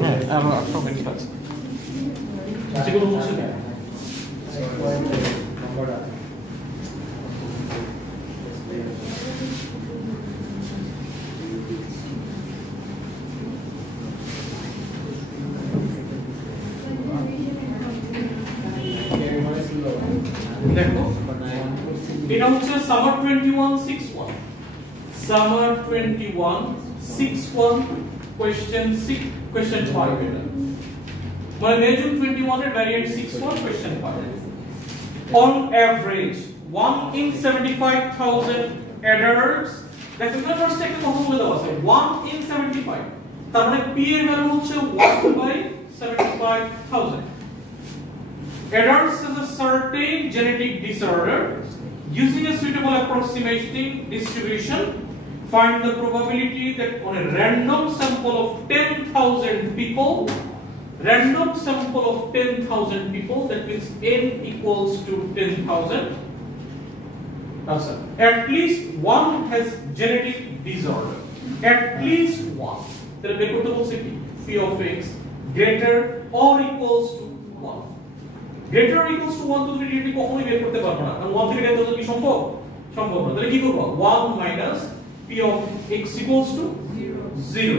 হ্যাঁ আমার অটোমেটিক আছে যেগুলো হচ্ছে না দেখো এটা হচ্ছে সামার 2161 সামার 2161 কোশ্চেন 6 কোশ্চেন 5 এটা মানে মে জুন 21 এর variant 61 question 5 on average 1 in 75000 adults দেখো এটা ফার্স্ট একটা কথা বলে দেওয়া আছে 1 in 75 তার মানে p এর ভ্যালু হচ্ছে 1/75000 adults has a certain genetic disorder. Using a suitable approximating distribution, find the probability that on a random sample of 10,000 people, that means n equals to 10,000, at least one has genetic disorder. At least one. Then we go to p of x greater or equals to 1. Greater or equals to 1 to 3 degree কখনোই বের করতে পারবো না কারণ 1 থেকে 10 তো কি সম্ভব না তাহলে কি করব 1 minus p of x equals to 0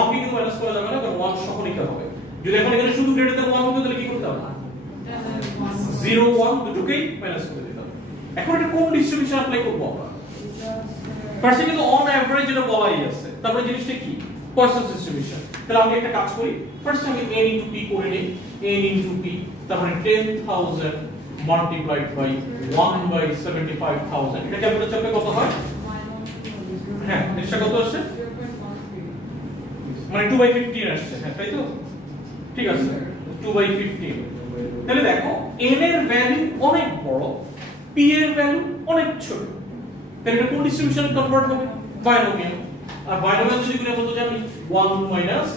1 কে কিন্তু মাইনাস করা যাবে না কারণ 1 সহ নিতে হবে যদি এখন এখানে শুধু গ্রেটার দ্যান 1 হতো তাহলে কি করতে হবে 0 1 দুটোকেই মাইনাস করে দিতে হবে এখন এটা কোন ডিস্ট্রিবিউশন অ্যাপ্লাই করব আমরা ফার্স্টে কিন্তু অন এভারেজ এটা বলাই আছে তারপরে জিনিসটা কি পয়েসন্স ডিস্ট্রিবিউশন তাহলে আমরা একটা কাজ করি ফার্স্ট আমি n * p করে নেই n * p তারপরে 10000 multiplied by 1/75000 এটা ক্যালকুলেট করলে কত হয় হ্যাঁ এটা কত আসছে মানে 2/15 আসছে হ্যাঁ তাই তো ঠিক আছে 2/15 তাহলে দেখো n এর ভ্যালু অনেক বড় p এর ভ্যালু অনেক ছোট তাহলে এটা কোন ডিস্ট্রিবিউশনে কনভার্ট হবে বাইনোমিয়াল আর বাইনোমিয়াল যদি করে বলতে যাই 1 মাইনাস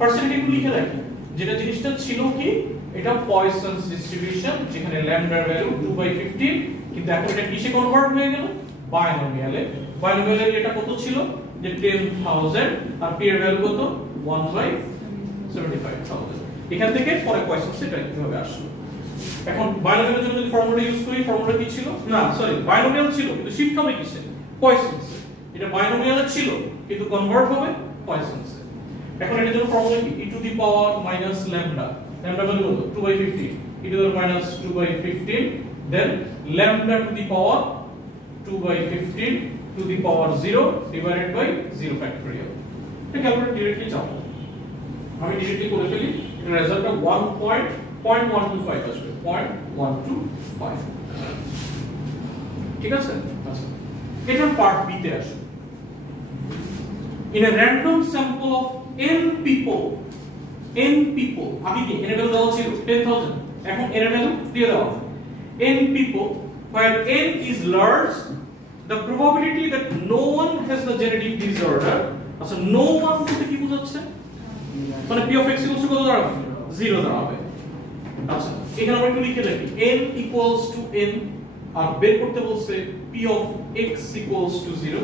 পার্সেন্ট একটু লিখে রাখি যেটা জিনিসটা ছিল কি এটা পয়সনস ডিস্ট্রিবিউশন যেখানে ল্যামডার ভ্যালু 2/15 কিন্তু এখন এটা কিসে কনভার্ট হয়ে গেল বাইনোমিয়ালে এটা কত ছিল যে 10000 আর p এর ভ্যালু কত 1/75000 এখান থেকে পরে পয়সনস এটা কিভাবে আসলো এখন বাইনোমিয়ালের জন্য যদি ফর্মুলা ইউজ করি ফর্মুলা কি ছিল না সরি বাইনোমিয়াল ছিল কিন্তু শিফট হবে কিসে পয়সনস এটা বাইনোমিয়ালে ছিল কিন্তু কনভার্ট হবে পয়সনস এখন এটার জন্য ফর্মুলা কি e to the power minus lambda value কত 2/15 e to the power minus 2/15 then lambda to the power 2/15 to the power 0 divided by 0 factorial এটা ক্যালকুলেট डायरेक्टली চাও আমি डायरेक्टली করে ফেলি এর রেজাল্টটা 1.125 আসবে 0.125 ঠিক আছে আচ্ছা এটা পার্ট বি তে আসে in a random sample of n people আমি কি n এর ভ্যালু দেওয়া ছিল 10000 এখন n এর ভ্যালু দিয়ে দাও n people where n is large the probability that no one has the genetic disorder আচ্ছা no one বলতে কি বোঝাচ্ছে মানে p of x কত দাঁড়াবে 0 দাঁড়াবে আচ্ছা এখানে আমরা একটু লিখে রাখি n equals to n আর বের করতে বলছে p of x equals to 0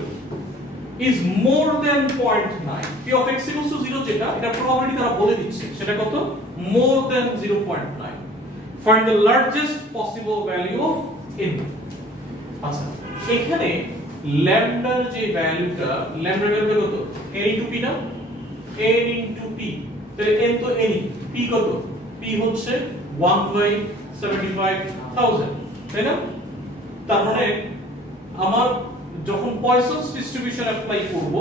is more than 0.9 p of x equals to 0 যেটা এটা প্রবাবিলিটি তারা বলে দিচ্ছে সেটা কত more than 0.9 find the largest possible value of n আচ্ছা এখানে ল্যামডার যে ভ্যালুটা ল্যামডার ভ্যালু কত n into p না n into p তাহলে n তো n p কত p হচ্ছে 1/75000 তাই না তার মানে আমার যখন পয়সনস ডিস্ট্রিবিউশন অ্যাপ্লাই করব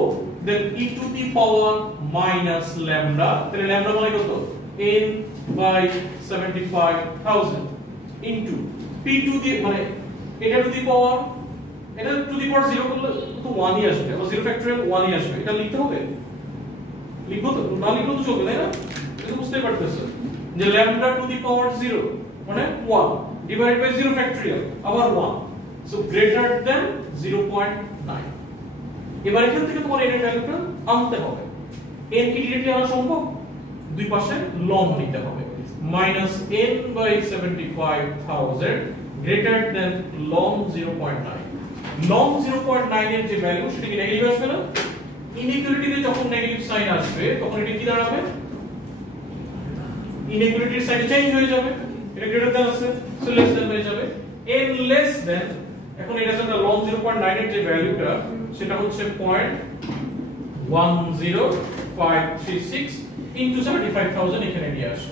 দেন e to the power minus lambda তাহলে ল্যামডা মানে কত n/75000 into p to the মানে এটা টু দি পাওয়ার 0 করলে তো 1 ই আসবে আর 0 ফ্যাক্টরিয়াল 1 ই আসবে এটা লিখতে হবে লিখবো তো না লিখলেও তো চলবে তাই না এটা বুঝতে পারতেছো যে ল্যামডা টু দি পাওয়ার 0 মানে 1 ডিভাইড বাই 0 ফ্যাক্টরিয়াল আবার 1 so greater than 0.9 এবার এখান থেকে তোমার এর ভ্যালুটা আনতে হবে n কি ডিরেক্টলি আনা সম্ভব দুই পাশে লং নিতে হবে -n/75000 greater than ln 0.9 ln 0.9 এর যে ভ্যালু সেটা কি নেগেটিভ আসবে না ইনইকুয়ালিটিতে যখন নেগেটিভ সাইন আসবে তখন এটা কি দাঁড়াবে ইনইকুয়ালিটির সাইডে চেঞ্জ হয়ে যাবে, এটা গ্রেটার দ্যান আছে সো লেস দ্যান হয়ে যাবে। n লেস দ্যান, এখন এটা যেটা লং 0.9 এর যে ভ্যালুটা সেটা হচ্ছে 0.10536 ইনটু 75000 এখানে নিয়ে আসো।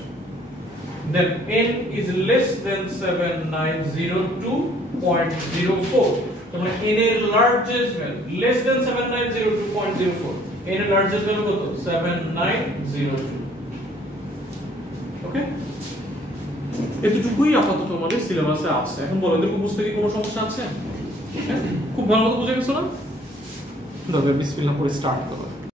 Then n is less than 7902.04, তাহলে n এর largest value less than 7902.04, n এর লার্জেস্ট ভ্যালু কত 7902। ওকে, এতটুকুই আপাতত আমাদের সিলেবাসে আছে। এখন বলো এদের বুঝতে কি কোনো সমস্যা আছে? খুব ভালো মতো বুঝে গেছো না? তবে বিসমিল্লাহ করে স্টার্ট করো।